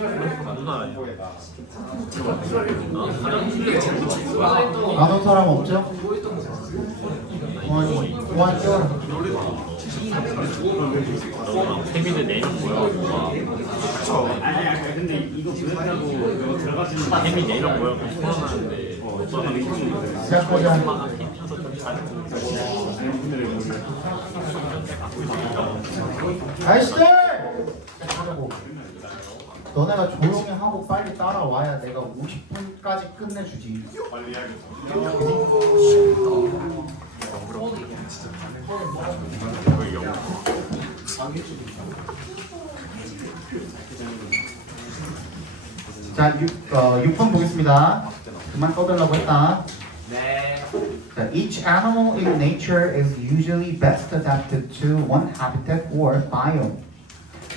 안 온 사람 없죠? 원격 태민의 네명 모여. 근데 이거 보였다고 들어가시는 태민 네명 모여. 소환하는데 어떤 시작하자. 아이씨들! 너네가 조용히 하고 빨리 따라와야 내가 50분까지 끝내주지. 빨리 해야겠다. 자, 6번 보겠습니다. 그만 떠들라고 했다. 네. 자, each animal in nature is usually best adapted to one habitat or biome,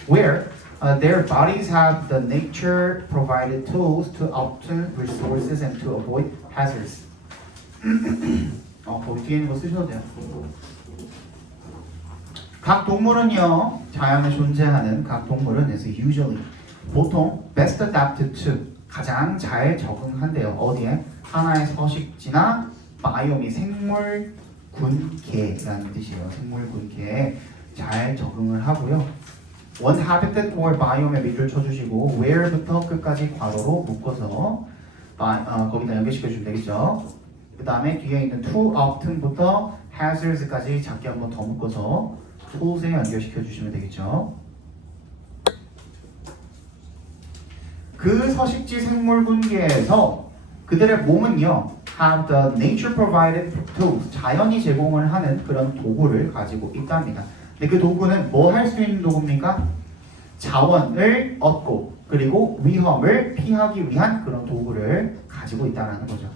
where their bodies have the nature-provided tools to obtain resources and to avoid hazards. 거기 뒤에 있는 거 쓰셔도 돼요. 각 동물은요, 자연에 존재하는 각 동물은 is usually 보통 best adapted to 가장 잘 적응한대요. 어디에? 하나의 서식지나 바이옴이 생물군계라는 뜻이에요. 생물군계에 잘 적응을 하고요. one habitat or biome에 밑줄 쳐주시고 where부터 끝까지 괄호로 묶어서 거기다 연결시켜 주시면 되겠죠. 그 다음에 뒤에 있는 to often부터 hazards까지 작게 한번 더 묶어서 tools에 연결시켜 주시면 되겠죠. 그 서식지 생물군계에서 그들의 몸은요 have the nature provided tools 자연이 제공을 하는 그런 도구를 가지고 있답니다. 근데 그 도구는 뭐 할 수 있는 도구입니까? 자원을 얻고 그리고 위험을 피하기 위한 그런 도구를 가지고 있다는 거죠.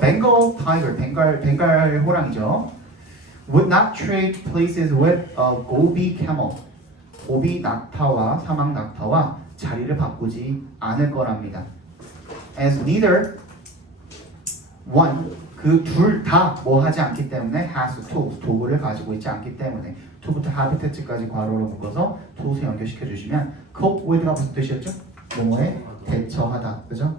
Bengal tiger, 벵갈 호랑이죠. Would not trade places with a gobi camel. 고비 낙타와 사막 낙타와 자리를 바꾸지 않을 거랍니다. As neither one 그 둘 다 뭐 하지 않기 때문에 has tools 도구를 가지고 있지 않기 때문에 to부터 habitat까지 괄호로 묶어서 tools에 연결시켜 주시면 cope with가 무슨 뜻이었죠? 뭐뭐에 대처하다, 그죠?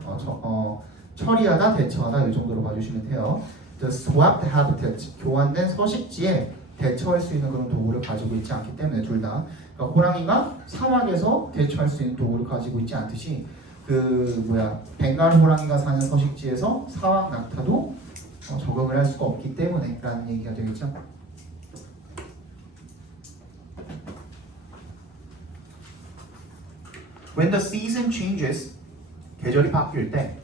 처리하다, 대처하다 이 정도로 봐주시면 돼요. The swapped habitat 교환된 서식지에 대처할 수 있는 그런 도구를 가지고 있지 않기 때문에 둘 다. 그러니까 호랑이가 사막에서 대처할 수 있는 도구를 가지고 있지 않듯이 벵갈 호랑이가 사는 서식지에서 사막 낙타도 적응을 할 수가 없기 때문에 라는 얘기가 되겠죠. When the season changes, 계절이 바뀔 때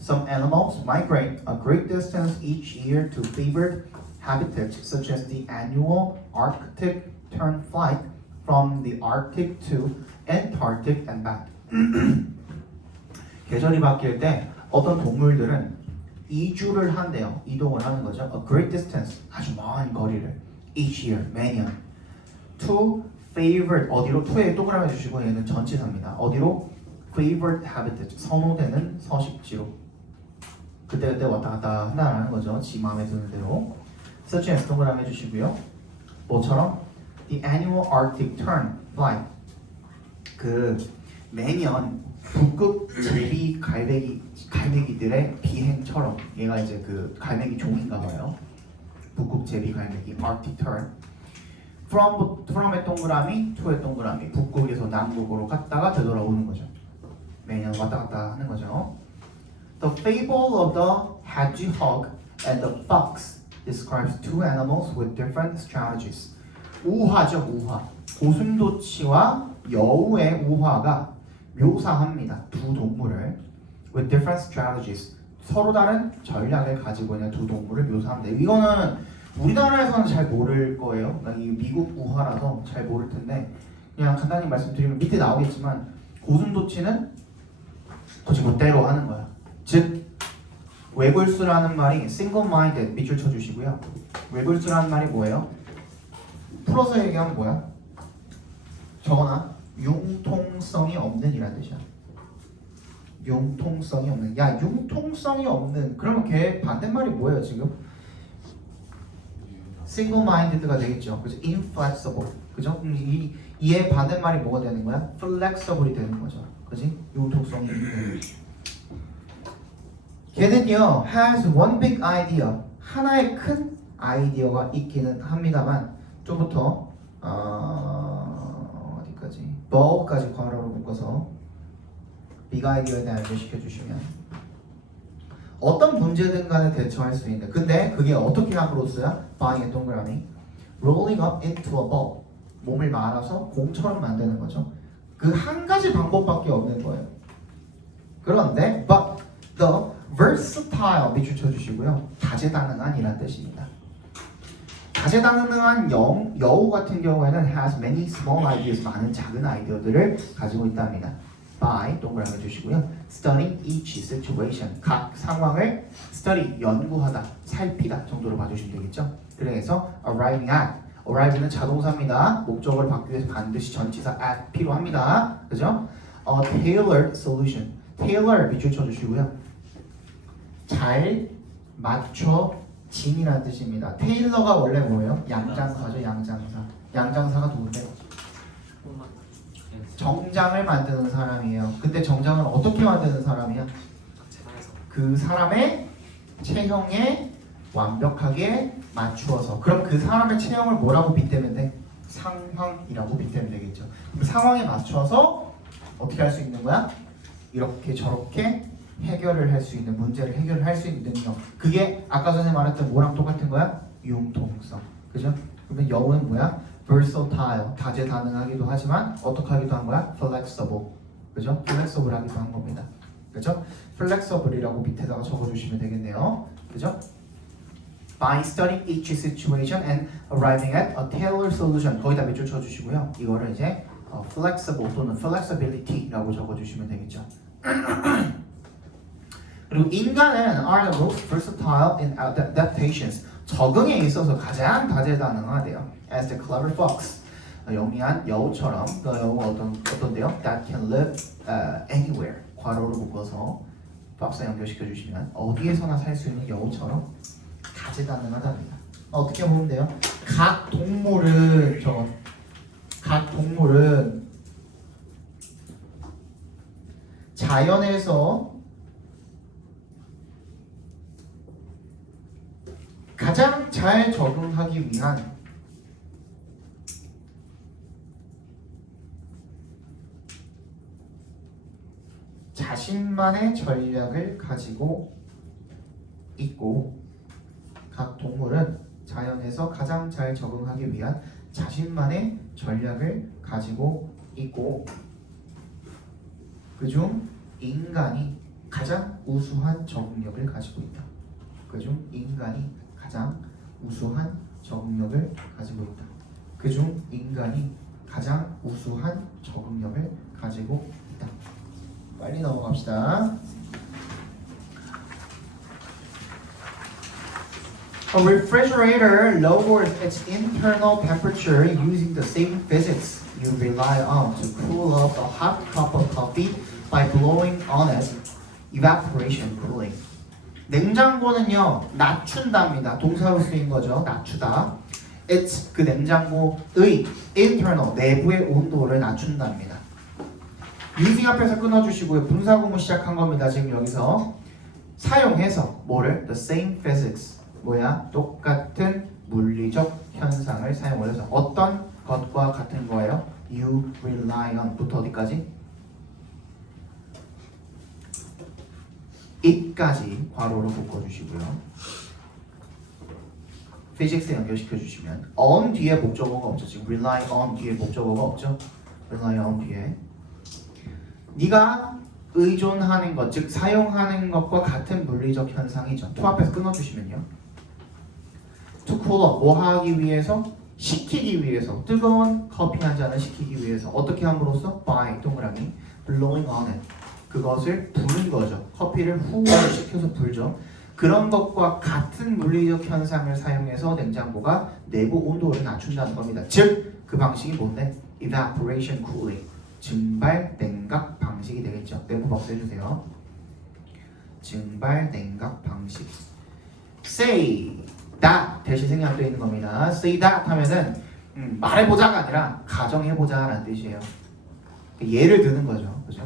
some animals migrate a great distance each year to favored habitats such as the annual Arctic tern flight from the Arctic to Antarctic and back. 계절이 바뀔 때 어떤 동물들은 이주를 한대요. 이동을 하는 거죠. A great distance, 아주 먼 거리를 each year, 매년 to favored, 어디로? to에 동그라미 주시고 얘는 전치사입니다. 어디로? favored habitat, 선호되는 서식지로 그때그때 왔다 갔다 한다는 거죠. 지 마음에 드는 대로. such as 동그라미 해주시고요. 뭐처럼? The annual Arctic tern flight. 그 매년 북극 제비 갈매기들의 비행처럼 얘가 이제 그 갈매기 종인가 봐요. 북극 제비 갈매기 Arctic tern. from의 동그라미, to의 동그라미. 북극에서 남극으로 갔다가 되돌아오는 거죠. 매년 왔다 갔다 하는 거죠. The fable of the hedgehog and the fox describes two animals with different strategies. 우화죠, 우화. 고슴도치와 여우의 우화가 묘사합니다. 두 동물을 with different strategies. 서로 다른 전략을 가지고 있는 두 동물을 묘사합니다. 이거는 우리나라에서는 잘 모를 거예요. 이 미국 우화라서 잘 모를 텐데 그냥 간단히 말씀드리면 밑에 나오겠지만 고슴도치는 거지못대로 하는 거야. 즉 외골수라는 말이 single-minded 밑줄 쳐주시고요. 외골수라는 말이 뭐예요? 풀어서 얘기하면 뭐야? 적어놔. 융통성이 없는 이란 뜻이야. 융통성이 없는. 야, 융통성이 없는. 그러면 걔 반대말이 뭐예요 지금? single-minded가 되겠죠. 그죠? inflexible. 그죠? 이에 반대말이 뭐가 되는 거야? flexible이 되는 거죠. 그지? 융통성이 있는. 걔는요 has one big idea. 하나의 큰 아이디어가 있기는 합니다만 좀부터 어디까지? bug까지 괄호로 묶어서 big idea에 대한 연결시켜 주시면 어떤 문제든 간에 대처할 수 있는. 근데 그게 어떻게 함으로써야? by의 동그라미 rolling up into a ball. 몸을 말아서 공처럼 만드는 거죠. 그 한 가지 방법밖에 없는 거예요. 그런데 but the versatile 밑줄 쳐주시고요. 다재다능한이란 뜻입니다. 다재다능한 여우 같은 경우에는 has many small ideas. 많은 작은 아이디어들을 가지고 있답니다. by 동그라미 주시고요. studying each situation. 각 상황을 study 연구하다, 살피다 정도로 봐주시면 되겠죠. 그래서 arriving at. arrive는 자동사입니다. 목적어를 받기 위해서 반드시 전치사 at 필요합니다. 그죠? tailored solution. tailor 밑줄 쳐주시고요. 잘 맞춰진이라는 뜻입니다. 테일러가 원래 뭐예요? 양장사죠. 양장사. 양장사가 누군데? 정장을 만드는 사람이에요. 근데 정장을 어떻게 만드는 사람이야? 그 사람의 체형에 완벽하게 맞추어서. 그럼 그 사람의 체형을 뭐라고 빗대면 돼? 상황이라고 빗대면 되겠죠. 그럼 상황에 맞춰서 어떻게 할 수 있는 거야? 이렇게 저렇게 해결을 할 수 있는, 문제를 해결을 할 수 있는 능력. 그게 아까 전에 말했던 뭐랑 똑같은 거야? 융통성. 그죠? 그러면 여우는 뭐야? versatile. 다재다능하기도 하지만 어떻게 하기도 한 거야? flexible. 그죠? flexible 하기도 한 겁니다. 그죠? flexible이라고 밑에다가 적어주시면 되겠네요. 그죠? by studying each situation and arriving at a tailored solution. 거기다 밑줄 쳐주시고요. 이거를 이제 flexible 또는 flexibility라고 적어주시면 되겠죠. 그리고 인간은 are the most versatile in adaptations. 적응에 있어서 가장 다재다능하대요. As the clever fox. 영리한 여우처럼. 그 여우가 어떤데요? That can live anywhere. 괄호로 묶어서 fox에 연결시켜 주시면 어디에서나 살 수 있는 여우처럼 다재다능하답니다. 어떻게 보면 돼요? 각 동물은 자연에서 가장 잘 적응하기 위한 자신만의 전략을 가지고 있고, 각 동물은 자연에서 가장 잘 적응하기 위한 자신만의 전략을 가지고 있고, 그중 인간이 가장 우수한 적응력을 가지고 있다. 그중 인간이 가장 우수한 적응력을 가지고 있다. 그중 인간이 가장 우수한 적응력을 가지고 있다. 빨리 넘어갑시다. A refrigerator lowers its internal temperature using the same physics you rely on to cool off a hot cup of coffee by blowing on it. Evaporation cooling. 냉장고는요, 낮춘답니다. 동사로 쓰인 거죠. 낮추다. It's 그 냉장고의 internal 내부의 온도를 낮춘답니다. using 앞에서 끊어주시고요. 분사구문 시작한 겁니다. 지금 여기서 사용해서 뭐를? The same physics. 뭐야? 똑같은 물리적 현상을 사용을 해서 어떤 것과 같은 거예요? You rely on 부터 어디까지? it까지 괄호로 묶어주시고요. physics에 연결시켜 주시면 on 뒤에 목적어가 없죠. 지금 rely on 뒤에 목적어가 없죠. rely on 뒤에 네가 의존하는 것, 즉 사용하는 것과 같은 물리적 현상이죠. to 앞에서 끊어주시면요. to cool off, 뭐 하기 위해서? 식히기 위해서. 뜨거운 커피 한 잔을 식히기 위해서. 어떻게 함으로써? by 동그라미 blowing on it. 그것을 부는 거죠. 커피를 후 식혀서 불죠. 그런 것과 같은 물리적 현상을 사용해서 냉장고가 내부 온도를 낮춘다는 겁니다. 즉 그 방식이 뭔데? evaporation cooling. 증발 냉각 방식이 되겠죠. 내부 박수 해주세요. 증발 냉각 방식. Say that 대신 생략되어 있는 겁니다. Say that 하면은 말해보자가 아니라 가정해보자라는 뜻이에요. 예를 드는 거죠, 그죠?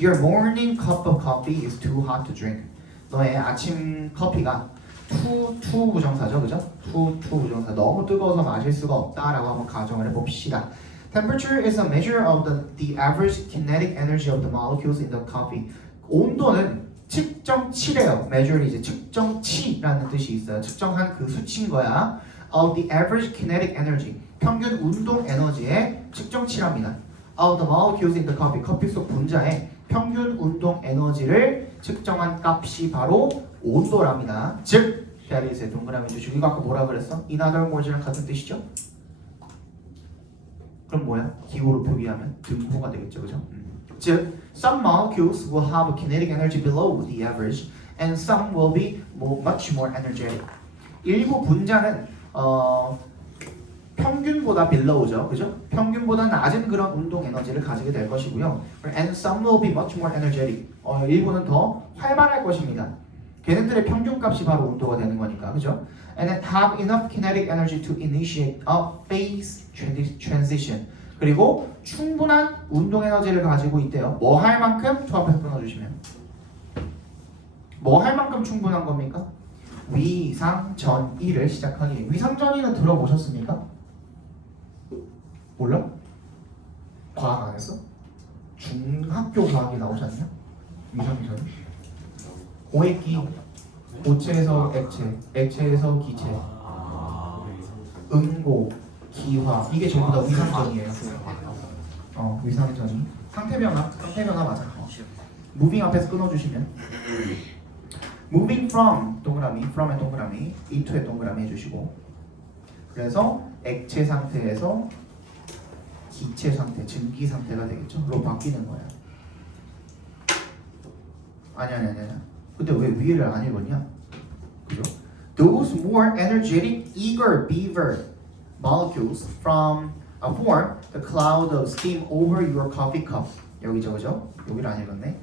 Your morning cup of coffee is too hot to drink. 너의 아침 커피가 too 부정사죠, 그죠? too 부정사. 너무 뜨거워서 마실 수가 없다라고 한번 가정을 해봅시다. Temperature is a measure of the average kinetic energy of the molecules in the coffee. 온도는 측정치래요. measure이 이제 측정치라는 뜻이 있어요. 측정한 그 수치인 거야. Of the average kinetic energy. 평균 운동 에너지의 측정치랍니다. Of the molecules in the coffee. 커피 속 분자의 평균 운동 에너지를 측정한 값이 바로 온도랍니다. 즉, that is에 동그라미 주시고 이거 아까 뭐라 그랬어? In other words랑 같은 뜻이죠? 그럼 뭐야? 기호로 표기하면 등호가 되겠죠, 그죠? 즉, some molecules will have a kinetic energy below the average, and some will be much more energetic. 일부 분자는 평균보다 below죠, 그죠? 평균보다 낮은 그런 운동 에너지를 가지게 될 것이고요. And some will be much more energetic. 일부는 더 활발할 것입니다. 걔네들의 평균값이 바로 온도가 되는 거니까, 그죠? And then have enough kinetic energy to initiate a phase transition. 그리고 충분한 운동 에너지를 가지고 있대요. 뭐 할 만큼? 저 앞에서 끊어주시면. 뭐 할 만큼 충분한 겁니까? 위상전이를 시작하기. 위상전이는 들어보셨습니까? 몰라? 과학 안 했어? 중학교 과학이 나오지 않냐? 위상전. 고액기, 고체에서 액체, 액체에서 기체, 응고, 기화, 이게 전부 다 위상전이에요. 위상전이. 상태변화 맞아. moving 앞에서 끊어주시면 moving from 동그라미, from의 동그라미, into의 동그라미 해주시고, 그래서 액체 상태에서 기체 상태, 증기 상태가 되겠죠. 로 바뀌는 거예요. 아니야. 근데 왜 위를 안 읽었냐? 그죠? Those more energetic, eager beaver molecules form the cloud of steam over your coffee cup. 여기죠, 그죠? 여기를 안 읽었네.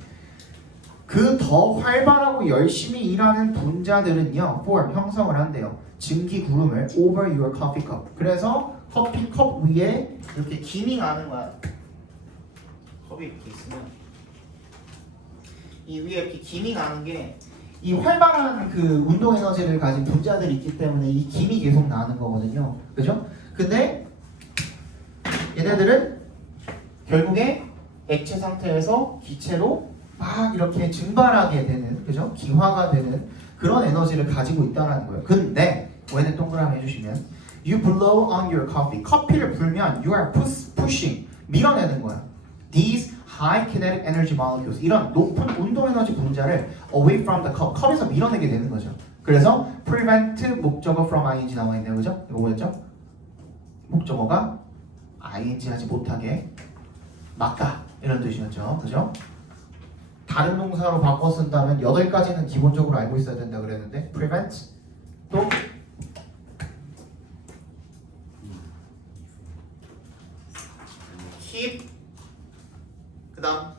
그 더 활발하고 열심히 일하는 분자들은요, form 형성을 한대요. 증기 구름을 over your coffee cup. 그래서 커피컵 위에 이렇게 기밍하는 거야. 컵이 이렇게 있으면 이 위에 이렇게 기밍하는 게 이 활발한 그 운동 에너지를 가진 분자들이 있기 때문에 이 김이 계속 나는 거거든요. 그죠? 근데 얘네들은 결국에 액체 상태에서 기체로 막 이렇게 증발하게 되는, 그죠? 기화가 되는 그런 에너지를 가지고 있다는 거예요. 근데 얘는 동그라미 해주시면 You blow on your coffee. 커피를 불면 you are pushing, 밀어내는 거야. These high kinetic energy molecules, 이런 높은 운동 에너지 분자를 away from the cup, 컵에서 밀어내게 되는 거죠. 그래서 prevent 목적어 from ing 나와 있네요, 그죠? 이거 뭐였죠? 목적어가 ing 하지 못하게 막다, 이런 뜻이었죠, 그죠? 다른 동사로 바꿔 쓴다면 8가지는 기본적으로 알고 있어야 된다 그랬는데 prevent 또 keep, 그 다음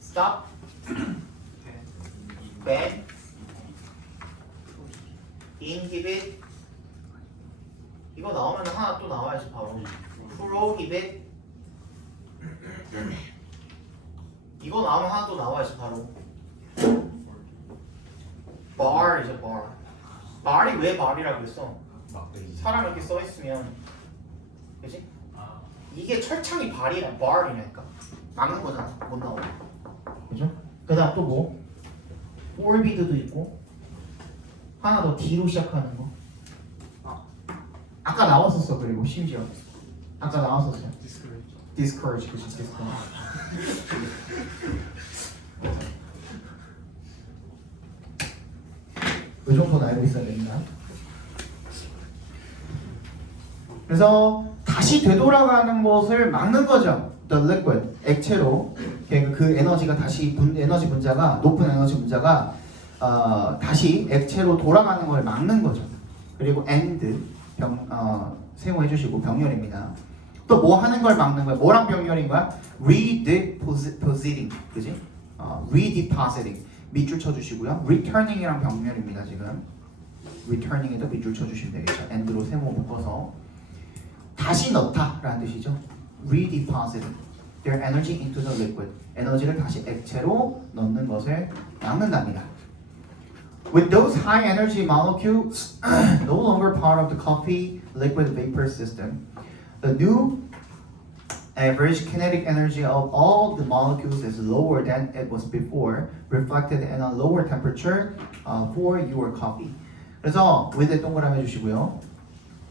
stop, ban, inhibit. 이거 나오면 하나 또 나와야지 바로. prohibit. 이거 나오면 하나 또 나와야지 바로. bar이죠, bar. bar이 왜 bar이라고 그랬어? 사람 이렇게 써 있으면, 그지? 이게 철창이 bar이랑 bar이니까 막는 거잖아, 못 나오고. 그죠? 그다음 또 뭐? forbidd도 있고, 하나 더 D로 시작하는 거. 아까 나왔었어. 그리고 심지어 아까 나왔었어요. discourage, 그치? discourage. 이 정도는 알고 있어야 됩니다. 그래서 다시 되돌아가는 것을 막는 거죠. The liquid, 액체로 그 에너지가 다시 에너지 분자가, 높은 에너지 분자가 다시 액체로 돌아가는 걸 막는 거죠. 그리고 and 세모해 주시고 병렬입니다. 또 뭐 하는 걸 막는 거야? 뭐랑 병렬인 거야? redepositing, 그지? redepositing 밑줄 쳐주시고요. returning이랑 병렬입니다. 지금 returning에다 밑줄 쳐주시면 되겠죠. and로 세모 묶어서 다시 넣다라는 뜻이죠. redeposit their energy into the liquid. 에너지를 다시 액체로 넣는 것을 막는답니다. With those high energy molecules no longer part of the coffee liquid vapor system, the new average kinetic energy of all the molecules is lower than it was before, reflected in a lower temperature for your coffee. 그래서 위에 동그라미 해주시고요.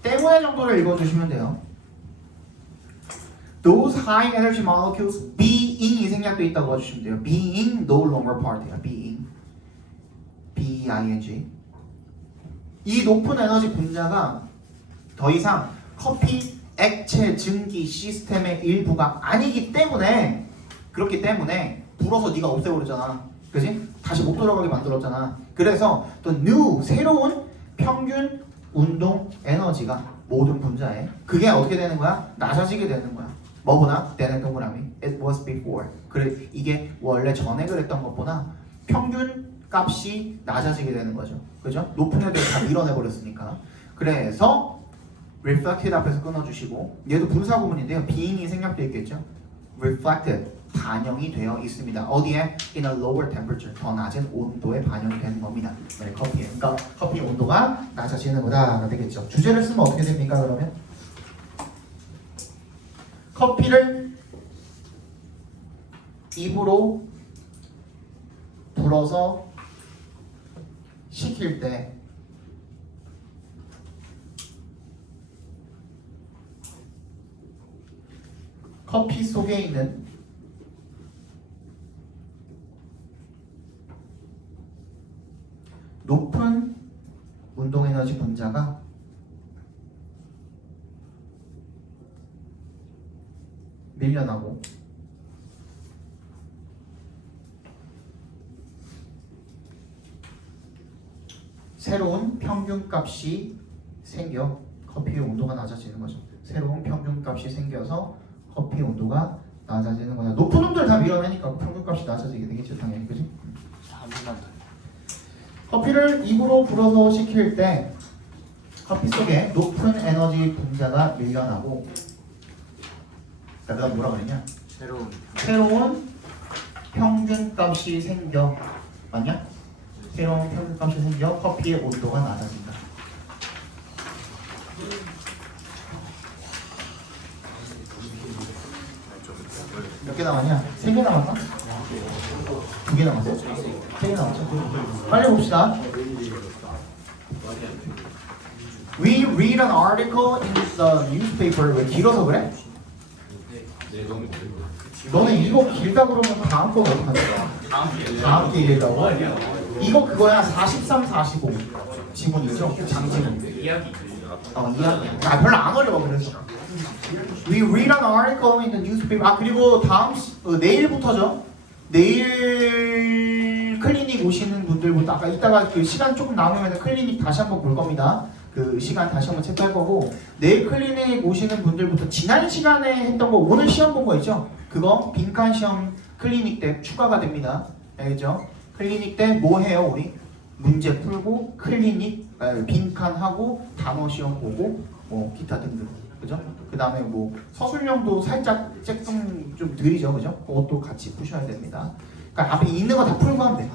때문에 정도를 읽어주시면 돼요. Those high energy molecules being이 생략되어 있다고 봐주시면 돼요. being no longer part이에요. being B-E-I-N-G. 이 높은 에너지 분자가 더 이상 커피 액체 증기 시스템의 일부가 아니기 때문에 그렇기 때문에 불어서 네가 없애버렸잖아. 그지? 다시 못 돌아가게 만들었잖아. 그래서 또 new 새로운 평균 운동 에너지가 모든 분자에 그게 어떻게 되는 거야? 낮아지게 되는 거야. 뭐보다? 때는 동그라미 it was before. 그래 이게 원래 전에 그랬던 것보다 평균 값이 낮아지게 되는 거죠. 그죠? 높은 애들 다 밀어내 버렸으니까. 그래서 reflected 앞에서 끊어주시고 얘도 분사 구문인데요. being이 생략되어 있겠죠. reflected 반영이 되어 있습니다. 어디에? in a lower temperature 더 낮은 온도에 반영이 되는 겁니다. 네, 커피에. 그러니까 커피 온도가 낮아지는 거다가 되겠죠. 주제를 쓰면 어떻게 됩니까? 그러면 커피를 입으로 불어서 식힐 때 커피 속에 있는 높은 운동에너지 분자가 밀려나고 새로운 평균값이 생겨 커피의 온도가 낮아지는 거죠. 새로운 평균값이 생겨서 커피 온도가 낮아지는 거야. 높은 놈들 다 밀어내니까 평균값이 낮아지게 되겠죠, 당연히. 그지? 커피를 입으로 불어서 식힐 때 커피 속에 높은 에너지 분자가 밀려나고 내가 뭐라 그랬냐? 새로운 평균값이 생겨. 맞냐? 새로운 평균값이 생겨 커피의 온도가 낮아진다. 몇 개 남았냐? 3개 남았나? 2개 남았어? 3개 남았죠? 빨리 봅시다. We read an article in the newspaper. 왜 길어서 그래? 너네 이거 길다 그러면 다음 거 어떡하냐? 다음 게 길다고? 이거 그거야 43, 45 지문이죠? 장지문. 이야기. 아 별로 안 어려워 그래서. We read an article in the newspaper. 아 그리고 다음 내일부터죠. 내일 클리닉 오시는 분들부터 아까 이따가 그 시간 조금 남으면 클리닉 다시 한번 볼 겁니다. 그 시간 다시 한번 체크할 거고 내일 클리닉 오시는 분들부터 지난 시간에 했던 거 오늘 시험 본 거 있죠? 그거 빈칸 시험 클리닉 때 추가가 됩니다. 알겠죠? 클리닉 때 뭐 해요 우리? 문제 풀고 클리닉 빈칸 하고 단어 시험 보고 뭐 기타 등등. 그죠? 그 다음에 뭐 서술형도 살짝 좀 느리죠, 그죠? 그것도 같이 푸셔야 됩니다. 그러니까 앞에 있는 거 다 풀고 하면 돼.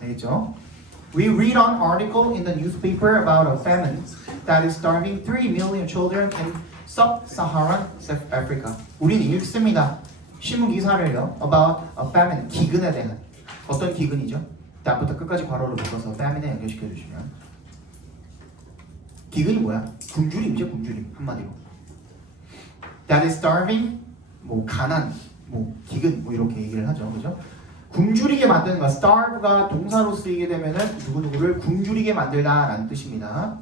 알겠죠? We read an article in the newspaper about a famine that is starving 3 million children in sub-Saharan Africa. 우리는 읽습니다. 신문 기사를요. About a famine, 기근에 대한. 어떤 기근이죠? 앞부터 끝까지 괄호를 묶어서 famine에 연결시켜 주시면 기근이 뭐야? 굶주림이죠, 굶주림 한마디로. That is starving, 뭐 가난, 뭐 기근, 뭐 이렇게 얘기를 하죠, 그죠? 굶주리게 만드는 거, starve가 동사로 쓰이게 되면은 누구누구를 굶주리게 만들다라는 뜻입니다.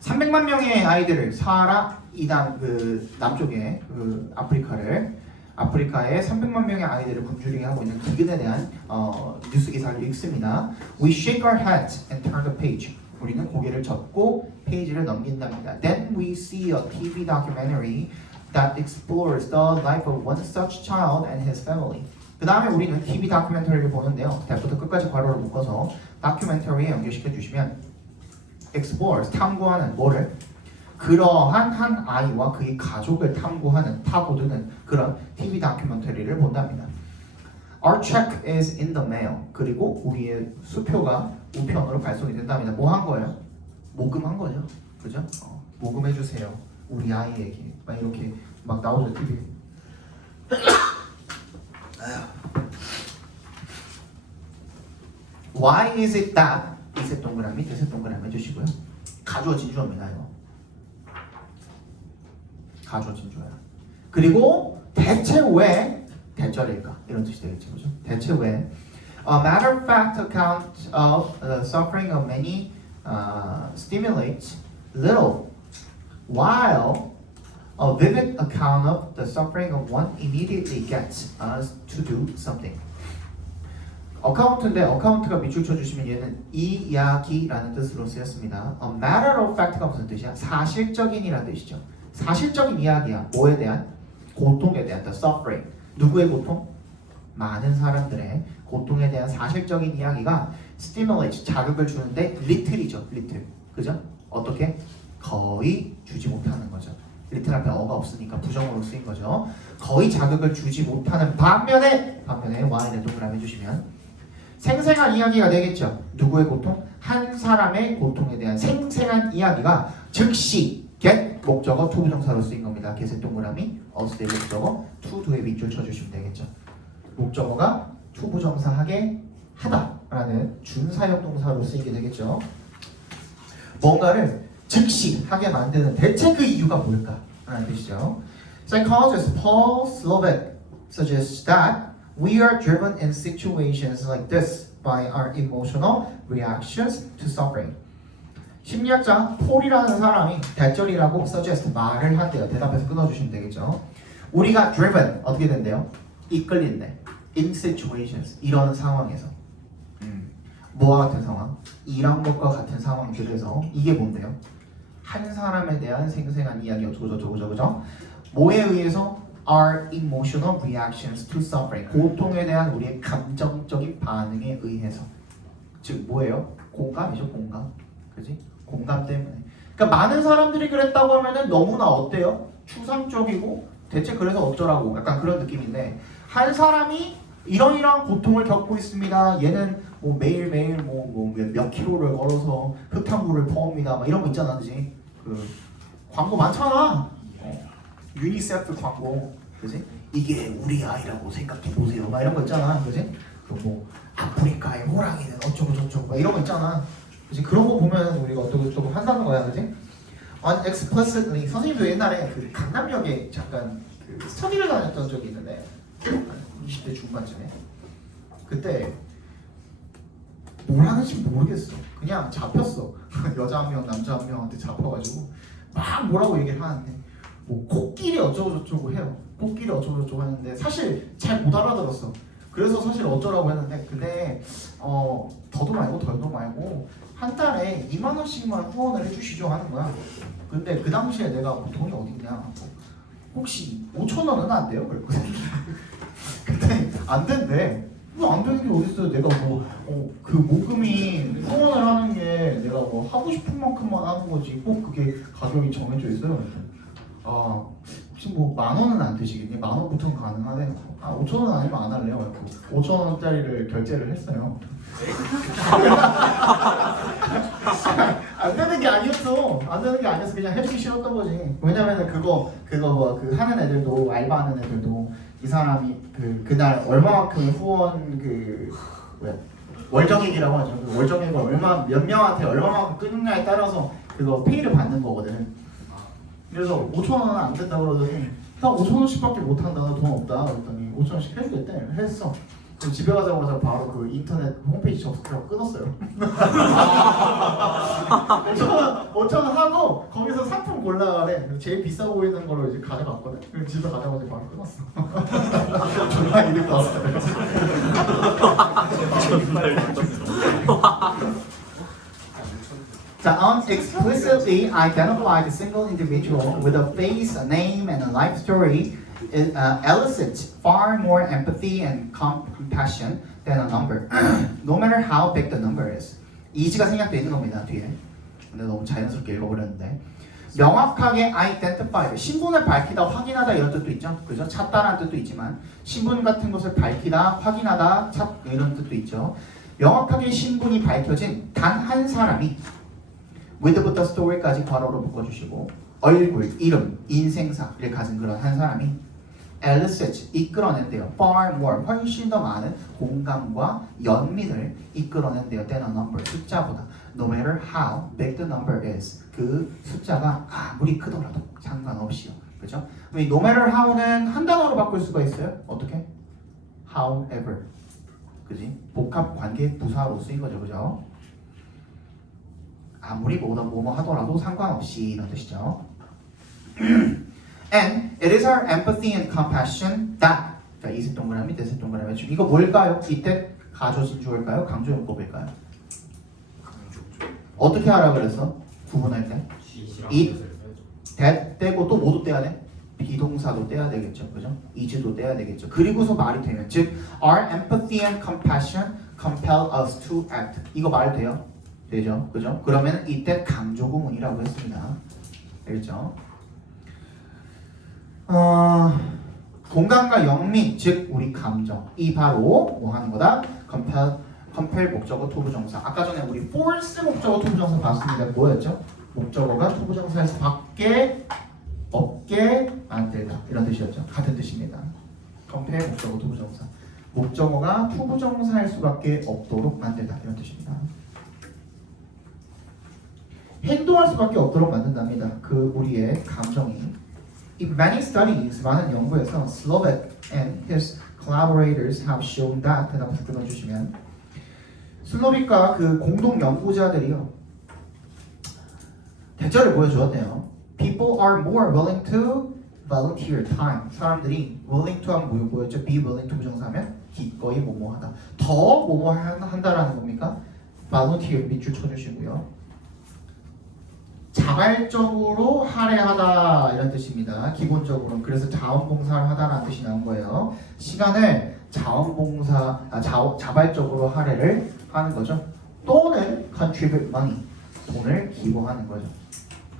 300만 명의 아이들을 사하라 이남 그 남쪽에 그 아프리카에 300만 명의 아이들을 굶주리게 하고 있는 기근에 대한 뉴스 기사를 읽습니다. We shake our heads and turn the page. 우리는 고개를 젓고 페이지를 넘긴답니다. Then we see a TV documentary that explores the life of one such child and his family. 그 다음에 우리는 TV 다큐멘터리를 보는데요. 대부터 끝까지 괄호를 묶어서 다큐멘터리에 연결시켜 주시면 explores 탐구하는 뭐를? 그러한 한 아이와 그의 가족을 탐구하는 파고드는 그런 TV 다큐멘터리를 본답니다. Our check is in the mail. 그리고 우리의 수표가 우편으로 발송이 된답니다. 뭐 한 거예요? 모금한 거죠. 그죠? 모금해 주세요. 우리 아이에게. 막 이렇게 막 나오죠 TV. Why is it that? 이세 동그라미, 대세 동그라미 해주시고요. 가주어진 주어입니다. 이거. 가주어진 주어야. 그리고 대체 왜 대절일까? 이런 뜻이 되겠죠, 그죠? 대체 왜? A matter of fact account of the suffering of many stimulates little, while a vivid account of the suffering of one immediately gets us to do something. 어카운트인데 어카운트가 밑줄 쳐주시면 얘는 이야기라는 뜻으로 쓰였습니다. A matter of fact가 무슨 뜻이야? 사실적인이라는 뜻이죠. 사실적인 이야기야. 뭐에 대한? 고통에 대한 the suffering. 누구의 고통? 많은 사람들의 고통에 대한 사실적인 이야기가 stimulate, 자극을 주는데 little이죠. little. 그죠? 어떻게? 거의 주지 못하는 거죠. little 앞에 어가 없으니까 부정어로 쓰인 거죠. 거의 자극을 주지 못하는 반면에 y를 동그라미 해주시면 생생한 이야기가 되겠죠. 누구의 고통? 한 사람의 고통에 대한 생생한 이야기가 즉시 get 목적어 to 부정사로 쓰인 겁니다. get의 동그라미 어스의 목적어 to do에 밑줄 쳐주시면 되겠죠. 목적어가 to 부정사 하게 하다라는 준사역 동사로 쓰이게 되겠죠. 뭔가를 즉시 하게 만드는 대체 그 이유가 뭘까? 라는 뜻이죠. Psychologist Paul Slovak suggests that we are driven in situations like this by our emotional reactions to suffering. 심리학자 폴이라는 사람이 대절이라고 suggest 말을 한대요. 대답해서 끊어주시면 되겠죠. 우리가 driven 어떻게 된대요? 이끌린대. In situations 이런 상황에서. 뭐와 같은 상황? 이런 것과 같은 상황들에서 이게 뭔데요? 한 사람에 대한 생생한 이야기 어쩌고저쩌고저쩌고죠. 뭐에 의해서? Our emotional reactions to suffering. 고통에 대한 우리의 감정적인 반응에 의해서. 즉 뭐예요? 공감이죠, 공감. 그지? 공감 때문에. 그러니까 많은 사람들이 그랬다고 하면은 너무나 어때요? 추상적이고 대체 그래서 어쩌라고 약간 그런 느낌인데 한 사람이 이러이러한 고통을 겪고 있습니다. 얘는 뭐 매일매일 몇 킬로를 걸어서 흙탕물을 퍼옵니다. 막 이런 거 있잖아, 그지? 그 광고 많잖아. 유니세프 광고, 그지? 이게 우리 아이라고 생각해 보세요. 막 이런 거 있잖아, 그지? 뭐 아프리카의 호랑이는 어쩌고 저쩌고 막 이런 거 있잖아. 그지? 그런 거 보면 우리가 어쩌고 저쩌고 한다는 거야, 그지? Unexplicitly 선생님도 옛날에 그 강남역에 잠깐 그 스터디를 다녔던 적이 있는데 20대 중반쯤에 그때 뭘 하는지 모르겠어. 그냥 잡혔어. 여자 한 명, 남자 한 명한테 잡혀가지고 막 뭐라고 얘기를 하는데 뭐 코끼리 어쩌고 저쩌고 해요. 코끼리 어쩌고 저쩌고 하는데 사실 잘 못 알아들었어. 그래서 사실 어쩌라고 했는데 근데 더도 말고 덜도 말고 한 달에 2만 원씩만 후원을 해주시죠 하는 거야. 근데 그 당시에 내가 뭐 돈이 어딨냐? 혹시 5천 원은 안 돼요? 그랬거든. 근데 안 된대. 뭐 안 되는 게 어딨어요? 내가 그 모금이 후원을 하는 게 내가 뭐 하고 싶은 만큼만 하는 거지 꼭 그게 가격이 정해져 있어요. 혹시 뭐 10,000원은 안 되시겠니? 10,000원부터는 가능하네. 5,000원 아니면 안 할래요. 5,000원짜리를 결제를 했어요. 안 되는 게 아니었어. 안 되는 게 아니었어. 그냥 해주기 싫었던 거지. 왜냐면은 그거 뭐 그 하는 애들도 알바하는 애들도 이 사람이 그날 얼마만큼 후원 월정액이라고 하죠. 그 월정액을 몇 명한테 얼마만큼 끊느냐에 따라서 그거 페이를 받는 거거든. 그래서 5,000원은 안 된다 그러더니 나 5,000원씩밖에 못 한다. 나 돈 없다. 그랬더니 5,000원씩 해주겠대. 했어. 그럼 집에 가자마자 바로 그 인터넷 홈페이지 접속하고 끊었어요. 5,000원 하고 거기서 상품 골라가래. 제일 비싸 보이는 걸로 이제 가져갔거든. 그럼 집에 가자마자 바로 끊었어. 존나 이득 봤어. 자, unexplicitly identify the single individual with a face, a name, and a life story elicits far more empathy and compassion than a number, no matter how big the number is. 이지가 생략되어 있는 겁니다, 뒤에. 근데 너무 자연스럽게 읽어버렸는데 명확하게 identify 신분을 밝히다 확인하다 이런 뜻도 있죠. 그죠? 찾다라는 뜻도 있지만 신분 같은 것을 밝히다 확인하다 찾 이런 뜻도 있죠. 명확하게 신분이 밝혀진 단 한 사람이 with부터 story까지 괄호로 묶어주시고 얼굴, 이름, 인생사를 가진 그런 한 사람이 elicit 이끌어낸대요. far more 훨씬 더 많은 공감과 연민을 이끌어낸대요. than a number 숫자보다. No matter how big the number is 그 숫자가 아무리 크더라도 상관없이요. 그죠? 이 no matter how는 한 단어로 바꿀 수가 있어요. 어떻게? however. 그지? 복합 관계 부사로 쓰인 거죠. 그죠? 아무리 뭐뭐 하더라도 상관없이 이런 뜻이죠. And it is our empathy and compassion that 자, 이색 동그라미, 대색 동그라미 중 이거 뭘까요? 이때 가져진 주어일까요? 강조용법일까요? 어떻게 하라 그랬어? 구분할 때? it, that 떼고 또 뭐도 떼야 돼? 비동사도 떼야 되겠죠, 그죠? is도 떼야 되겠죠. 그리고서 말이 되면 즉 our empathy and compassion compel us to act 이거 말 돼요? 되죠, 그죠? 그러면 이때 강조 구문이라고 했습니다. 알겠죠? 공감과 영민, 즉 우리 감정 이 바로 뭐 하는 거다? compel 목적어 투부정사. 아까 전에 우리 force 목적어 투부정사 봤습니다. 뭐였죠? 목적어가 투부정사에서 밖에 없게 만들다 이런 뜻이었죠. 같은 뜻입니다. compel 목적어 투부정사. 목적어가 투부정사일 수밖에 없도록 만들다 이런 뜻입니다. 행동할 수밖에 없도록 만든답니다. 그 우리의 감정이. In many studies, 많은 연구에서 Slovak and his collaborators have shown that 대답해서 끊어주시면 슬로빅과 그 공동 연구자들이요 대절을 보여주었네요. People are more willing to volunteer time. 사람들이 willing to 하면 뭐였죠? be willing to 부정사면 기꺼이 뭐뭐하다. 더 뭐뭐 한다라는 겁니까? volunteer 밑줄 쳐주시고요. 자발적으로 할애하다 이런 뜻입니다. 기본적으로 그래서 자원봉사를 하다라는 뜻이 나온 거예요. 시간을 자발적으로 할애를 하는 거죠. 또는 contribute money 돈을 기부하는 거죠.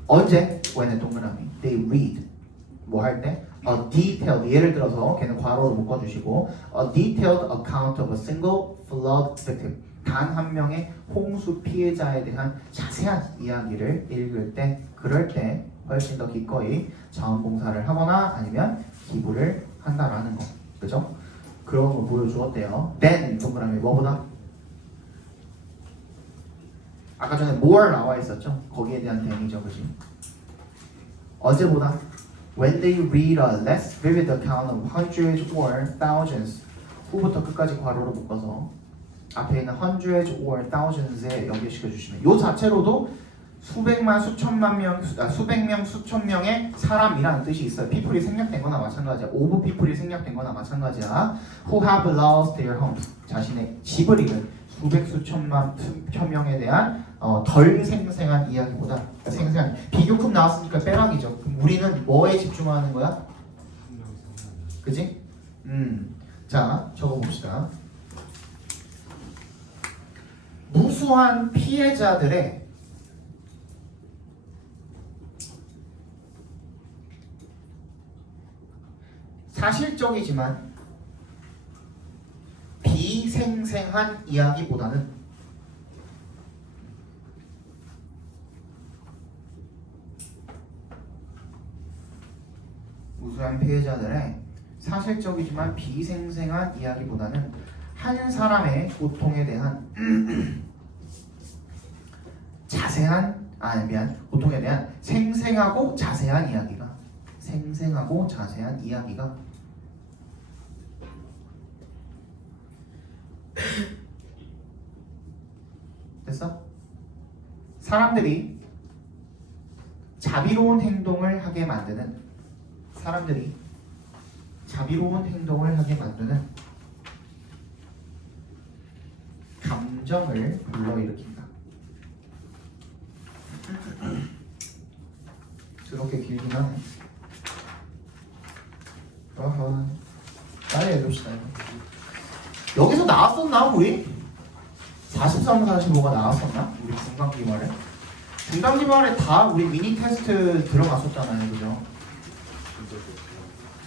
언제? When의 동그라미 they read 뭐 할 때? A detailed 예를 들어서 걔는 괄호로 묶어주시고 a detailed account of a single flood victim 단 한 명의 홍수 피해자에 대한 자세한 이야기를 읽을 때 그럴 때 훨씬 더 기꺼이 자원봉사를 하거나 아니면 기부를 한다라는 거 그죠? 그런 걸 보여주었대요. then 동그라미 뭐보다? 아까 전에 more 나와 있었죠? 거기에 대한 then이죠 그지? 어제보다 when they read a less vivid account of hundreds or thousands 후부터 끝까지 괄호로 묶어서 앞에 있는 hundreds or thousands에 연결시켜 주시면 요 자체로도 수백만 수천만 명 수백 명 수천 명의 사람이라는 뜻이 있어요. people이 생략된 거나 마찬가지야. of people이 생략된 거나 마찬가지야. who have lost their homes 자신의 집을 잃은 수백 수천만 명에 대한 덜 생생한 이야기보다 생생한 비교급 나왔으니까 빼랑이죠. 그럼 우리는 뭐에 집중하는 거야? 그지? 자 적어봅시다. 무수한 피해자들의 사실적이지만 비생생한 이야기보다는 무수한 피해자들의 사실적이지만 비생생한 이야기보다는 한 사람의 고통에 대한 고통에 대한 생생하고 자세한 이야기가 됐어? 사람들이 자비로운 행동을 하게 만드는 감정을 불러일으킨다. 그렇게 길긴 하네. 빨리 해봅시다. 여기서 나왔었나 우리? 43, 45가 나왔었나? 우리 중간기말에 중단기말에 다 우리 미니 테스트 들어갔었잖아요, 그죠?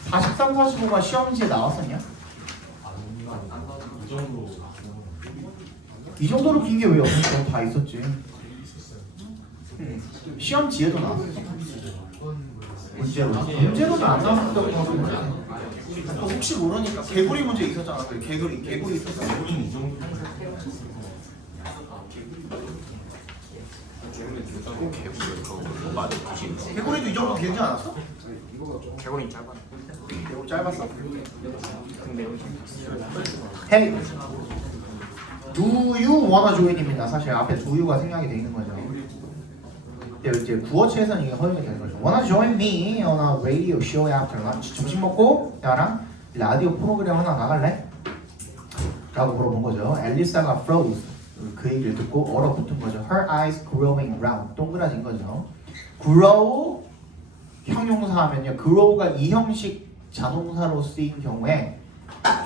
43, 45가 시험지에 나왔었냐? 이 정도로 긴 게 왜 없었어? 다 있었지. 시험지에도 나왔어. 문제로는 안 나왔었던 것 같은데. 혹시 모르니까 개구리 문제 있었잖아. 개구리 있었잖아. 개구리도 이 정도 길지 않았어? 개구리 짧아. 개구리 짧았어. Hey, do you wanna join입니다. 사실 앞에 do you가 생략이 돼 있는 거죠. 근데 이제 구어체에서는 이게 허용이 되는 거죠. Wanna join me on a radio show after lunch? 점심 먹고 나랑 라디오 프로그램 하나 나갈래? 라고 물어본 거죠. 엘리사가 froze. 그 얘기를 듣고 얼어붙은 거죠. Her eyes growing round. 동그라진 거죠. grow 형용사 하면요. grow가 이형식 자동사로 쓰인 경우에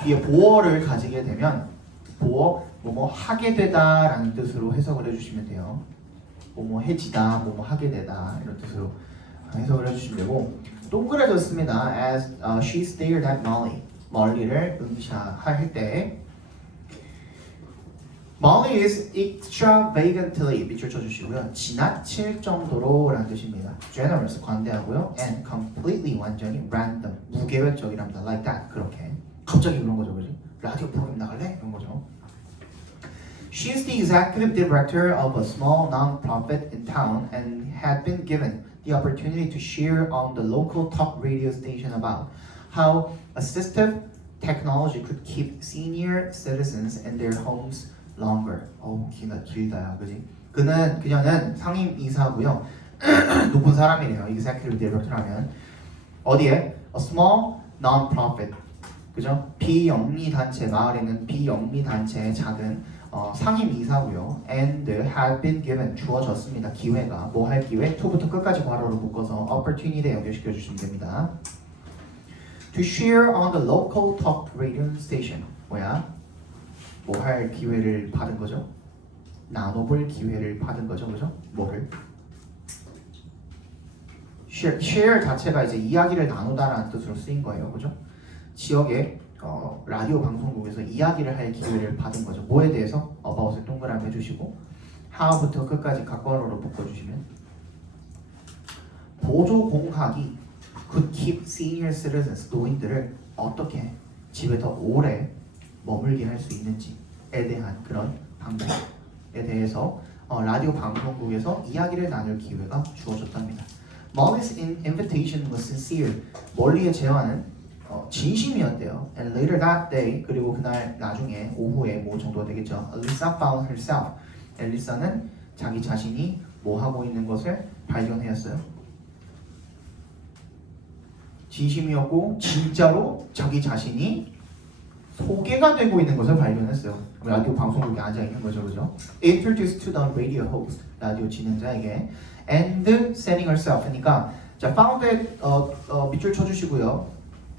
뒤에 보어를 가지게 되면 보어 뭐뭐 하게 되다라는 뜻으로 해석을 해주시면 돼요. 뭐뭐 해지다, 뭐뭐 하게 되다 이런 뜻으로 해석을 해주시면 되고 동그라졌습니다. As she stared at Molly. 멀리를 응시할 때 Molly is extravagantly 밑줄 쳐주시고요. 지나칠 정도로 라는 뜻입니다. generous 관대하고요. and completely 완전히 random 무계획적이랍니다. like that 그렇게 갑자기 그런 거죠, 그지? 라디오 프로그램 나갈래? 이런 거죠. She is the executive director of a small non-profit in town and had been given the opportunity to share on the local talk radio station about how assistive technology could keep senior citizens in their homes longer. 길다야, 그지? 그녀는 상임 이사고요. 높은 사람이래요. executive director라면 어디에? A small non-profit, 그죠? 비영리 단체, 마을에 있는 비영리 단체의 작은 상임 이사고요. and had been given 주어졌습니다. 기회가 뭐 할 기회? to부터 끝까지 괄호로 묶어서 opportunity에 연결시켜 주시면 됩니다. To share on the local talk radio station. 뭐야? 뭐 할 기회를 받은 거죠? 나눠볼 기회를 받은 거죠, 그죠? 뭐를? share 자체가 이제 이야기를 나누다라는 뜻으로 쓰인 거예요, 그죠? 지역의 라디오 방송국에서 이야기를 할 기회를 받은 거죠. 뭐에 대해서? about을 동그라미 해주시고 how부터 끝까지 각괄호로 묶어주시면 보조 공학이 could keep senior citizens 노인들을 어떻게 집에 더 오래 머물게 할 수 있는지에 대한 그런 방법에 대해서 라디오 방송국에서 이야기를 나눌 기회가 주어졌답니다. Molly's invitation was sincere. 멀리의 제안은 진심이었대요. And later that day, 그리고 그날 나중에 오후에 뭐 정도가 되겠죠. Elisa found herself. 엘리사는 자기 자신이 뭐 하고 있는 것을 발견하였어요. 진심이었고 진짜로 자기 자신이 소개가 되고 있는 것을 발견했어요. 라디오 방송국에 앉아 있는 거죠, 그죠? Introduced to the radio host, 라디오 진행자에게, and setting herself. 그러니까 자, found에 밑줄 쳐주시고요.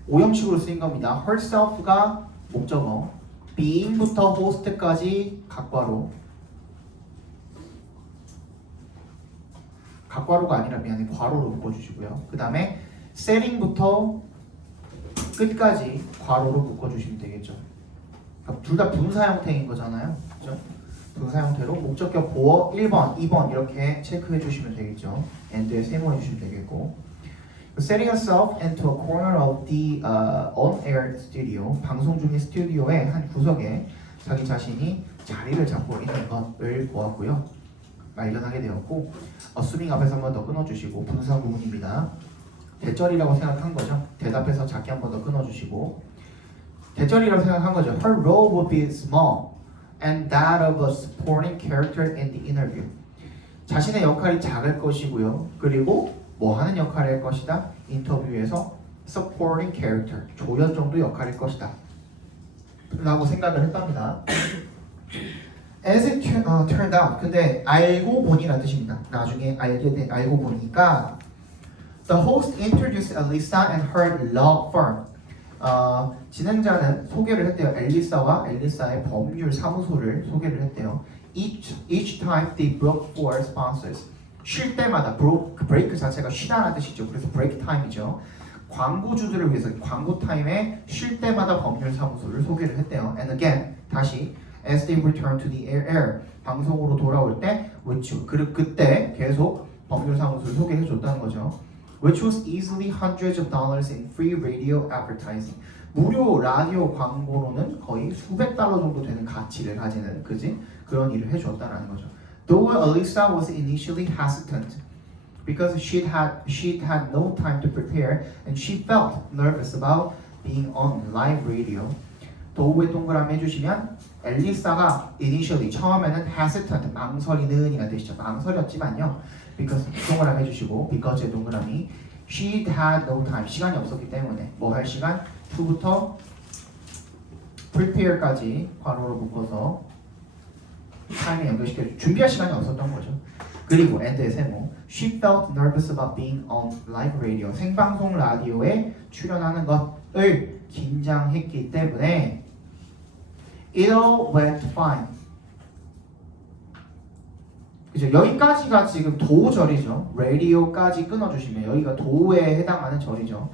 오형식으로 쓰인 겁니다. herself가 목적어, being부터 host까지 각괄호. 각괄호가 아니라 미안해, 괄호로 묶어주시고요. 그 다음에 setting부터 끝까지 괄호로 묶어주시면 되겠죠. 둘 다 분사 형태인 거잖아요. 그죠? 분사 형태로 목적격 보어 1번, 2번 이렇게 체크해 주시면 되겠죠. and에 세모해 주시면 되겠고 setting herself into a corner of the on-air studio 방송 중인 스튜디오의 한 구석에 자기 자신이 자리를 잡고 있는 것을 보았고요. 발견하게 되었고 assuming 앞에서 한 번 더 끊어주시고 분사 구문입니다. 대절이라고 생각한 거죠. 대답해서 작게 한 번 더 끊어주시고 대절이라고 생각한 거죠. Her role would be small and that of a supporting character in the interview. 자신의 역할이 작을 것이고요. 그리고 뭐 하는 역할을 할 것이다? 인터뷰에서 supporting character, 조연 정도 역할일 것이다 라고 생각을 했답니다. As it turned out, 근데 알고 보니라는 뜻입니다. 나중에 알고 보니까 The host introduced Elisa and her law firm. 진행자는 소개를 했대요. 엘리사와 엘리사의 법률 사무소를 소개를 했대요. Each time they brought four sponsors. 쉴 때마다 브레이크 자체가 쉬다라는 뜻이죠. 그래서 브레이크 타임이죠. 광고주들을 위해서 광고 타임에 쉴 때마다 법률사무소를 소개를 했대요. And again 다시 as they return to the air 방송으로 돌아올 때 which 그때 계속 법률사무소를 소개해 줬다는 거죠. Which was easily hundreds of dollars in free radio advertising. 무료 라디오 광고로는 거의 수백 달러 정도 되는 가치를 가지는 그지 그런 일을 해줬다라는 거죠. Though Alyssa was initially hesitant because she'd had no time to prepare and she felt nervous about being on live radio. 도우의 동그라미 해주시면 엘리사가 initially 처음에는 hesitant 망설이는 이란 뜻이죠. 망설였지만요. because 동그라미 해주시고 because의 동그라미 she'd had no time 시간이 없었기 때문에 뭐 할 시간? to부터 prepare까지 괄호로 묶어서 타임에 연결시켜 준비할 시간이 없었던 거죠. 그리고 and의 세모 she felt nervous about being on live radio 생방송 라디오에 출연하는 것을 긴장했기 때문에 it all went fine. 그죠? 여기까지가 지금 도절이죠. 라디오까지 끊어주시면 여기가 도에 해당하는 절이죠.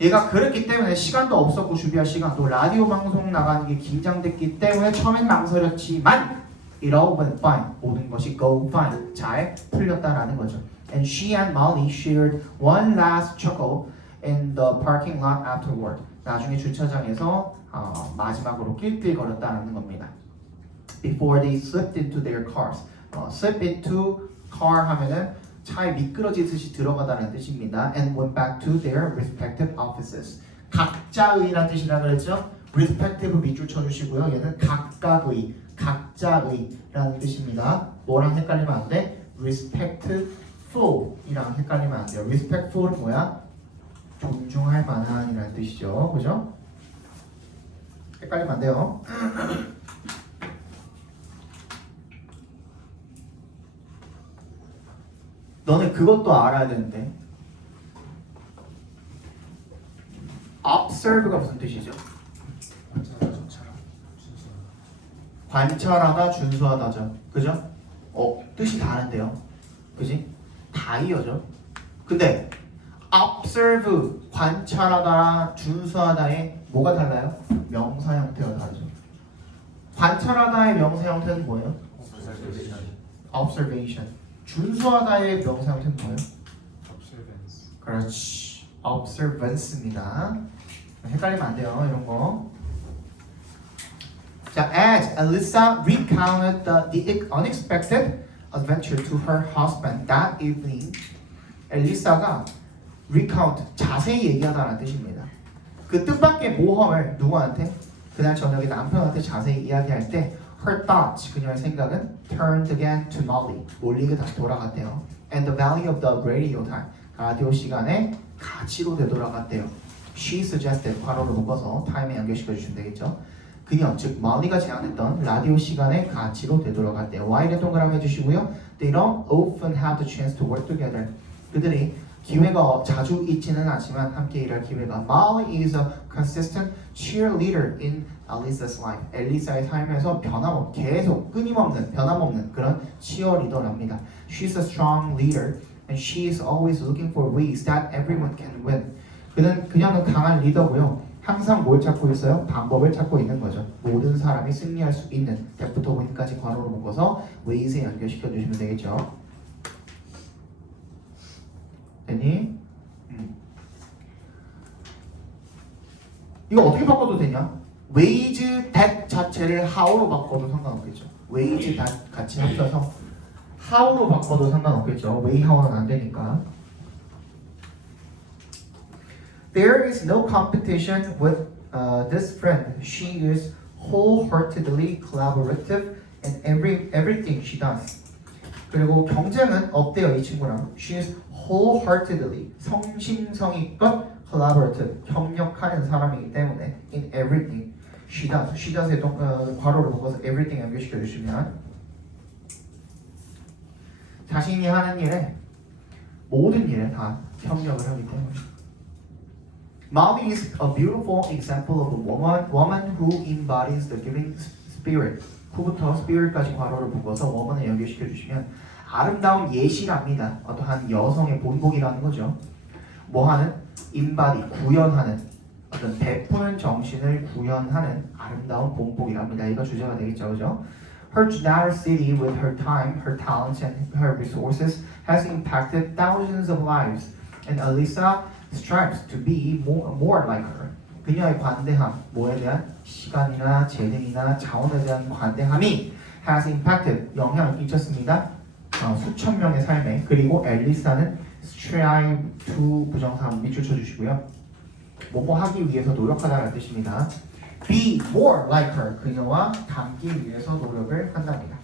얘가 그랬기 때문에 시간도 없었고 준비할 시간도 라디오 방송 나가는 게 긴장됐기 때문에 처음엔 망설였지만 it all went fine. 모든 것이 go fine. 잘 풀렸다라는 거죠. And she and Molly shared one last chuckle in the parking lot afterward. 나중에 주차장에서 마지막으로 낄낄거렸다는 겁니다. Before they slipped into their cars. slip into car 하면은 차에 미끄러지듯이 들어가다는 뜻입니다. And went back to their respective offices. 각자의라는 뜻이라 그랬죠? respective 밑줄 쳐주시고요. 얘는 각각의, 각자의라는 뜻입니다. 뭐랑 헷갈리면 안 돼? respectful이랑 헷갈리면 안 돼요. respectful은 뭐야? 존중할 만한이라는 뜻이죠. 그죠? 헷갈리면 안 돼요. 너네 그것도 알아야 되는데 observe가 무슨 뜻이죠? 관찰하다, 준수하다죠. 그죠? 뜻이 다른데요. 그지? 다 이어져. 근데 observe, 관찰하다, 준수하다의 뭐가 달라요? 명사 형태가 다르죠. 관찰하다의 명사 형태는 뭐예요? observation. 준수하다의 명사 형태는 뭐예요? observance. 그렇지. observance입니다. 헷갈리면 안 돼요. 이런 거. 자, as Alyssa recounted the unexpected adventure to her husband that evening, 엘리사가 recount, 자세히 얘기하다라는 뜻입니다. 그 뜻밖의 모험을 누구한테? 그날 저녁에 남편한테 자세히 이야기할 때 her thoughts, 그녀의 생각은 turned again to Molly, 몰리게 다시 돌아갔대요. And the value of the radio time, 라디오 시간의 가치로 되돌아갔대요. She suggested, 괄호를 묶어서 타임에 연결시켜 주시면 되겠죠. 그녀, 즉 Molly가 제안했던 라디오 시간의 가치로 되돌아갔대요. Y를 동그라미 해주시고요. They don't often have the chance to work together. 그들이 기회가 자주 있지는 않지만 함께 일할 기회가. Molly is a consistent cheerleader in Alyssa's life. 엘리사의 삶에서 계속 끊임없는, 변함없는 그런 치어리더랍니다. She's a strong leader and she is always looking for ways that everyone can win. 그녀는 강한 리더고요. 항상 뭘 찾고 있어요? 방법을 찾고 있는 거죠. 모든 사람이 승리할 수 있는 that부터 win까지 괄호로 묶어서 ways에 연결시켜 주시면 되겠죠. 됐니? 이거 어떻게 바꿔도 되냐? wage that 자체를 how로 바꿔도 상관없겠죠. wage that 같이 합쳐서 how로 바꿔도 상관없겠죠. way how는 안 되니까. There is no competition with this friend. She is wholeheartedly collaborative in everything she does. 그리고 경쟁은 없대요, 이 친구랑. She is wholeheartedly, 성심성의껏 collaborative, 협력하는 사람이기 때문에 in everything she does. She does의 괄호를 묶어서 everything 연결시켜 주시면 자신이 하는 일에 모든 일에 다 협력을 하기 때문에. Molly is a beautiful example of a woman who embodies the giving spirit. 후부터 spirit까지 괄호를 묶어서 woman을 연결시켜 주시면 아름다운 예시랍니다. 어떠한 여성의 본보기라는 거죠. 뭐하는? embody, 구현하는 어떤 베푸는 정신을 구현하는 아름다운 본보기랍니다. 이거 주제가 되겠죠, 그죠? Her generosity with her time, her talents, and her resources has impacted thousands of lives, and Alyssa strives to be more like her. 그녀의 관대함, 뭐에 대한 시간이나 재능이나 자원에 대한 관대함이 has impacted, 영향을 끼쳤습니다. 수천 명의 삶에. 그리고 엘리사는 strive to 부정사 밑줄 쳐주시고요. 뭐뭐 하기 위해서 노력하다라는 뜻입니다. Be more like her, 그녀와 닮기 위해서 노력을 한답니다.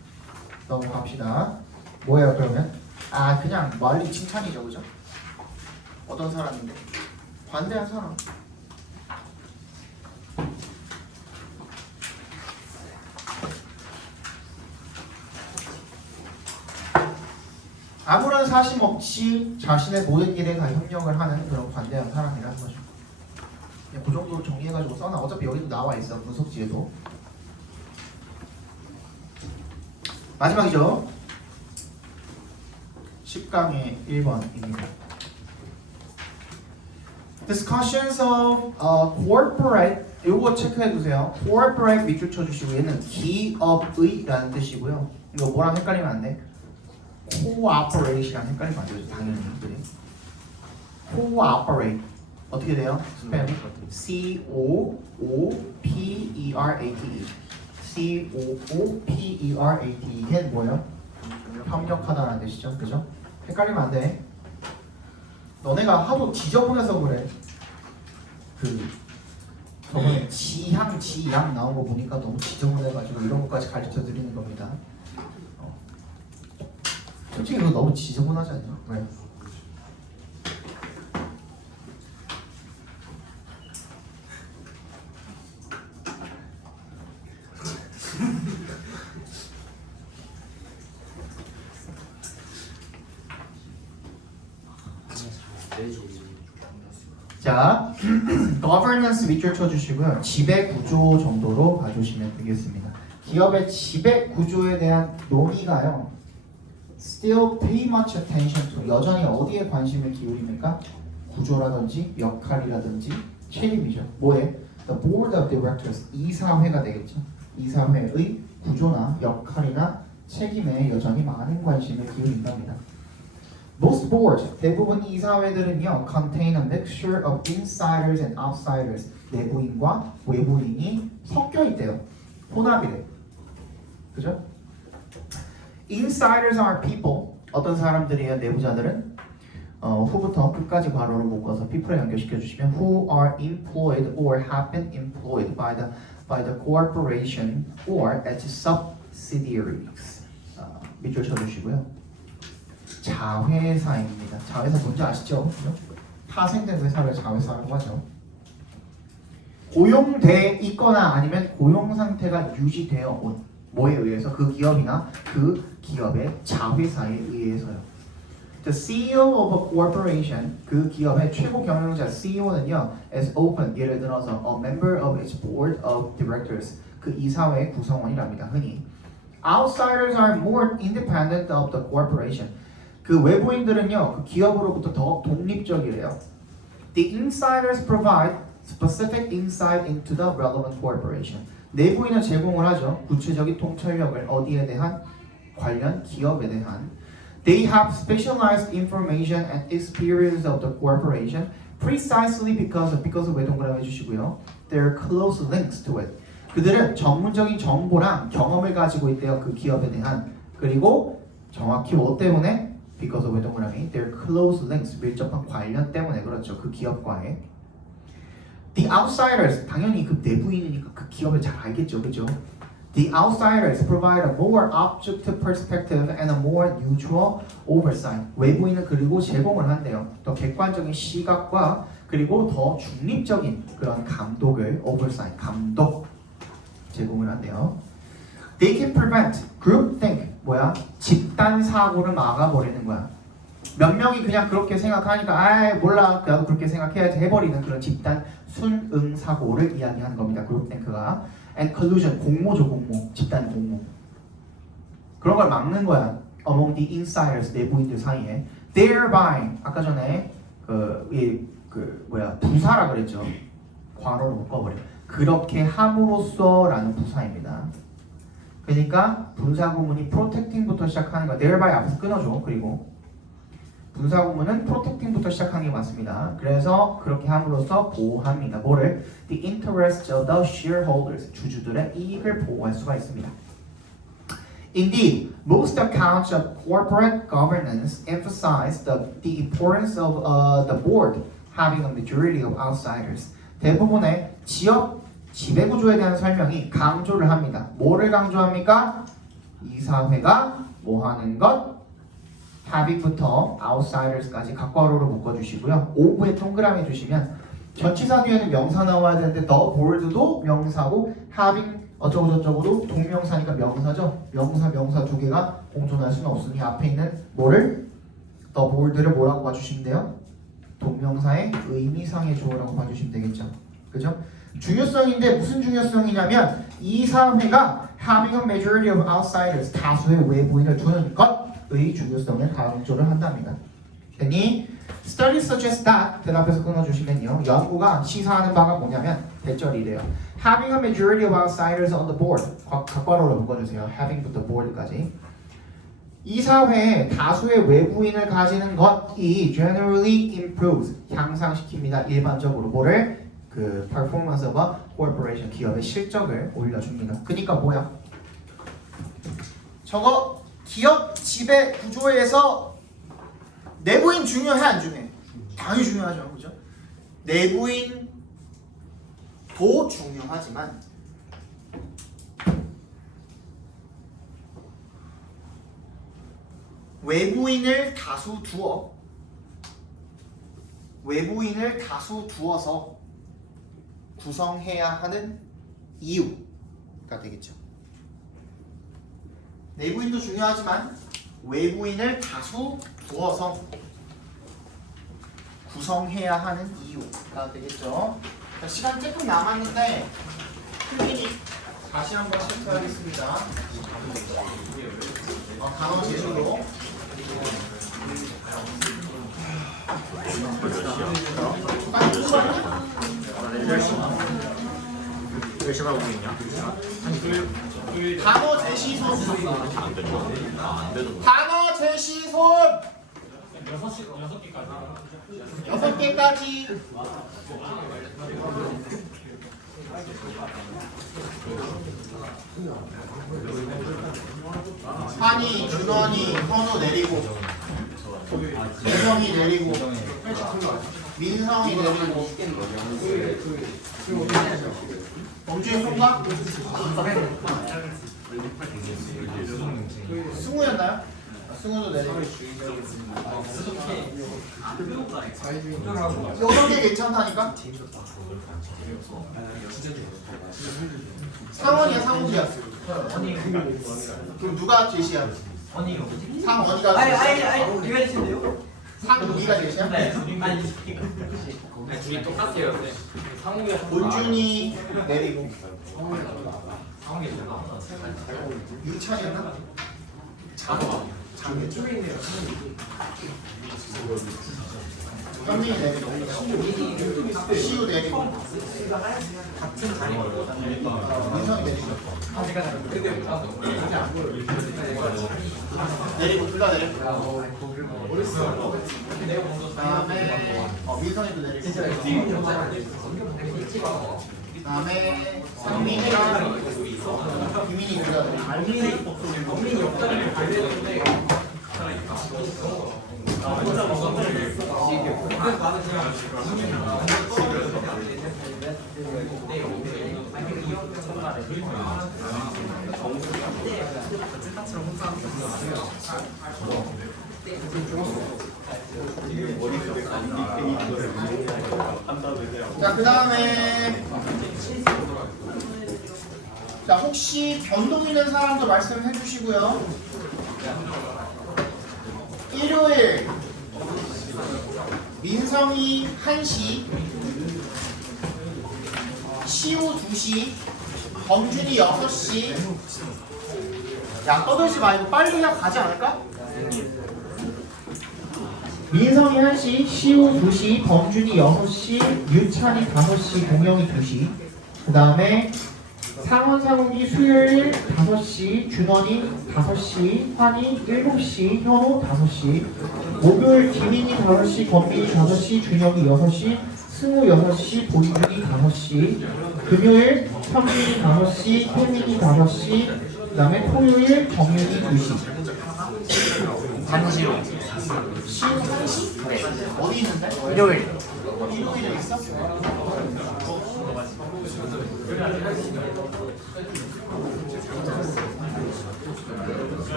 넘어갑시다. 뭐예요 그러면? 그냥 멀리 칭찬이죠, 그죠? 어떤 사람인데? 관대한 사람. 아무런 사심 없이 자신의 모든 일에 다 협력을 하는 그런 관대한 사람이라는 거죠. 그냥 그 정도로 정리해가지고 써놔. 어차피 여기도 나와 있어, 분석지에도. 마지막이죠. 10강의 1번입니다. Discussions of corporate, 이거 체크해두세요. corporate 밑줄 쳐주시고 얘는 기업의라는 뜻이고요. 이거 뭐랑 헷갈리면 안 돼? cooperate이랑 헷갈리면 안 되죠, 당연히. 그래. cooperate 어떻게 돼요? 스펠 C-O-O-P-E-R-A-T-E C-O-O-P-E-R-A-T-E 이게 뭐예요? 협력하다라는 뜻이죠, 그죠? 헷갈리면 안 돼. 너네가 하도 지저분해서 그래. 저번에 지향, 지양 나온 거 보니까 너무 지저분해가지고 이런 것까지 가르쳐 드리는 겁니다. 솔직히 이거 너무 지저분하지 않냐? 왜? 자, governance 밑줄 쳐주시고요. 지배 구조 정도로 봐주시면 되겠습니다. 기업의 지배 구조에 대한 논의가요. Still pay much attention to, 여전히 어디에 관심을 기울입니까? 구조라든지 역할이라든지 책임이죠. 뭐에? The Board of Directors, 이사회가 되겠죠. 이사회의 구조나 역할이나 책임에 여전히 많은 관심을 기울인답니다. Most boards, 대부분 이사회들은요, contain a mixture of insiders and outsiders, 내부인과 외부인이 섞여 있대요. 혼합이래요. 그죠? Insiders are people. 어떤 사람들이에요? 내부자들은 who부터 끝까지 괄호를 묶어서 people에 연결시켜 주시면 who are employed or have been employed by the corporation or its subsidiaries. 밑줄 쳐주시고요. 자회사입니다. 자회사 뭔지 아시죠? 파생된 회사를 자회사라고 하죠. 고용돼 있거나 아니면 고용 상태가 유지되어 온 뭐에 의해서? 그 기업이나 그 기업의 자회사에 의해서요. The CEO of a corporation, 그 기업의 최고 경영자 CEO는요, is open, 예를 들어서 a member of its board of directors, 그 이사회의 구성원이랍니다. 흔히 outsiders are more independent of the corporation. 그 외부인들은요, 그 기업으로부터 더 독립적이래요. The insiders provide specific insight into the relevant corporation. 내부인은 제공을 하죠. 구체적인 통찰력을 어디에 대한? 관련 기업에 대한. They have specialized information and experience of the corporation precisely because 왜 동그라미 해주시고요. There are close links to it. 그들은 전문적인 정보랑 경험을 가지고 있대요. 그 기업에 대한. 그리고 정확히 뭐 때문에? Because 왜 동그라미? There are close links. 밀접한 관련 때문에 그렇죠. 그 기업과의. The outsiders, 당연히 그 내부인이니까 그 기업을 잘 알겠죠, 그죠? The outsiders provide a more objective perspective and a more neutral oversight. 외부인은 그리고 제공을 한대요. 더 객관적인 시각과 그리고 더 중립적인 그런 감독을 oversight, 감독 제공을 한대요. They can prevent groupthink, 뭐야? 집단 사고를 막아버리는 거야. 몇 명이 그냥 그렇게 생각하니까 아 몰라 나도 그렇게 생각해야지 해버리는 그런 집단 순응 사고를 이야기하는 겁니다. 그룹탱크가 and collusion 공모죠 공모 집단 공모 그런 걸 막는 거야. among the insiders 내부인들 사이에 thereby 아까 전에 부사라 그랬죠. 괄호로 묶어버려. 그렇게 함으로써라는 부사입니다. 그러니까 분사구문이 protecting부터 시작하는 거 thereby 앞에서 끊어줘. 그리고 분사구문은 protecting부터 시작하는 게 맞습니다. 그래서 그렇게 함으로써 보호합니다. 뭐를? The interests of the shareholders 주주들의 이익을 보호할 수가 있습니다. Indeed, most accounts of corporate governance emphasize the importance of the board having a majority of outsiders. 대부분의 지역 지배구조에 대한 설명이 강조를 합니다. 뭐를 강조합니까? 이사회가 뭐 하는 것? having부터 outsiders까지 각괄호로 묶어주시고요. 오브에 동그라미 해주시면 전치사 뒤에는 명사 나와야 되는데 the board도 명사고 having 어쩌고저쩌고도 동명사니까 명사죠. 명사 두 개가 공존할 수는 없으니 앞에 있는 뭐를? the board를 뭐라고 봐주시면 돼요? 동명사의 의미상의 조어라고 봐주시면 되겠죠. 그죠? 중요성인데 무슨 중요성이냐면 이 사회가 having a majority of outsiders 다수의 외부인을 두는 것의 중요성을 강조를 한답니다. 괜히 studies suggest that 대답해서 끊어주시면요. 연구가 시사하는 바가 뭐냐면 대절이래요. Having a majority of outsiders on the board 각괄호로 묶어주세요. having부터 board까지. 이 사회에 다수의 외부인을 가지는 것이 generally improves 향상시킵니다. 일반적으로 뭐를? 그 performance of a corporation 기업의 실적을 올려줍니다. 그러니까 뭐야? 저거 기업 지배 구조에서 내부인 중요해 안 중요해? 당연히 중요하죠, 그죠? 내부인도 중요하지만 외부인을 다수 두어서 구성해야 하는 이유가 되겠죠. 내부인도 중요하지만 외부인을 다수 두어서 구성해야 하는 이유가 되겠죠. 자, 시간 조금 남았는데 클리닉 다시 한번 체크하겠습니다. 단어 제시로 열심히 하고 있냐? 단어 제시손 단어 제시손 6개까지 환희, 준원이, 현우 내리고 재성이 내리고 민성이 내리고 범주의 손가? 승우였나요? 승우도 내리고 6개 괜찮다니까? 상원이야 상욱이야? 그럼 누가 제시야? 상원이가 아니 유해진데요? 상욱이가 제시야? 네. 둘이 똑같아요. 본준이 내리고 유찬이었나? 현민이 내리고 시우 내리고 민성이 내리고 둘 다 내리고 그다음에 민성이도 내리고 그다음에 상민이랑 유민이 둘 다 내리고 자, 그다음에 자, 혹시 변동 있는 사람도 말씀해 주시고요. 일요일 민성이 1시, 시우 2시, 범준이 6시. 야, 떠들지 말고 빨리 그냥 가지 않을까? 민성이 1시, 시우 2시, 범준이 6시, 유찬이 5시, 동영이 2시. 그 다음에 상원, 상욱이 수요일 5시, 준원이 5시, 환이 7시, 현호 5시. 목요일 김인이 5시, 권민이 5시, 준영이 6시, 승우 6시, 보이준이 5시. 금요일 현민이 5시, 태민이 5시. 그 다음에 토요일 정윤이 2시. 단시로. 시우 1시? 네. 어디 있는데? 일요일. 일요일에 있어?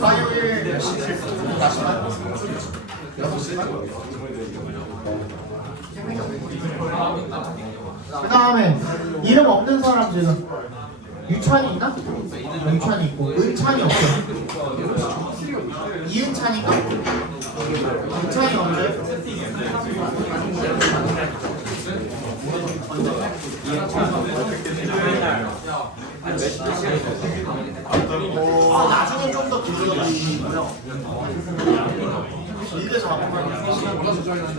화요일 몇 시? 6시간? 그 다음에 이름 없는 사람 지금 유찬이 있나? 유찬이 있고 은찬이 없어. 이은찬인가? 은찬이 없어요? 나중에 좀 더 길게 주시고요. 길게 잡으면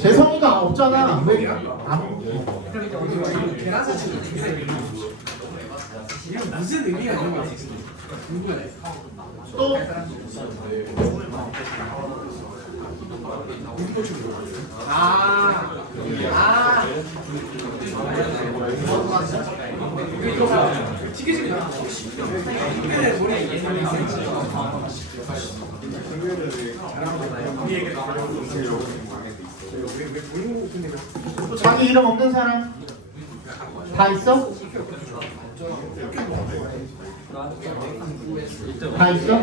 재성이가 없잖아. 왜 안? 무슨 의미야 이런 거 궁금해. 또 튀겨지면 근데 머리 자기 이름 없는 사람 다 있어? 다 있어?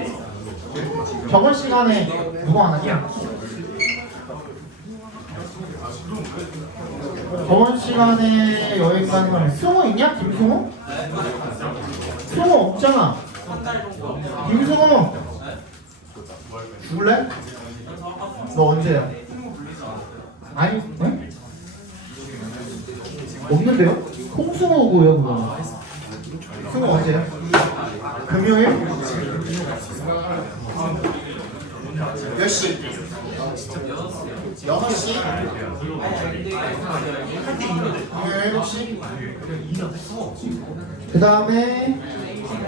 저번 시간에 누구 안 왔냐? 저번 시간에 여행 가는 사람 승우 있냐? 김승우? 승우 없잖아. 김승우 죽을래? 너 언제야? 아니, 네? 없는데요? 홍승우고요, 그거. 승우 언제야? 금요일? 몇 시? 6시? 금요일 7시? 그 다음에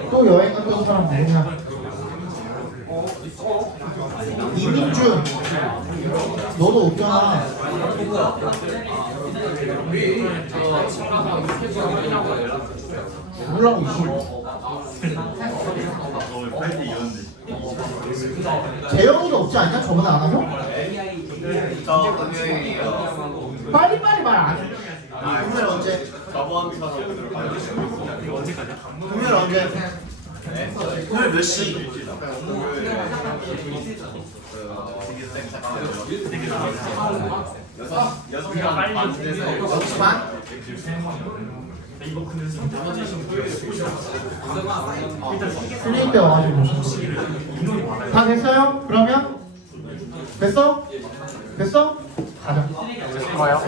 또 여행 갔던 사람 누구냐? 이민준 너도 없잖아. 죽으려고 있어. 재영이도 없지 않냐? 저번에 안 하죠? 저 금요일이요. 빨리빨리 말 안 해. 금요일 언제? 금요일 언제? 금요일 몇 시? 여섯 시 반? 틀릴 때 와가지고 다 됐어요? 그러면? 됐어? 됐어? 가자. 뭐요?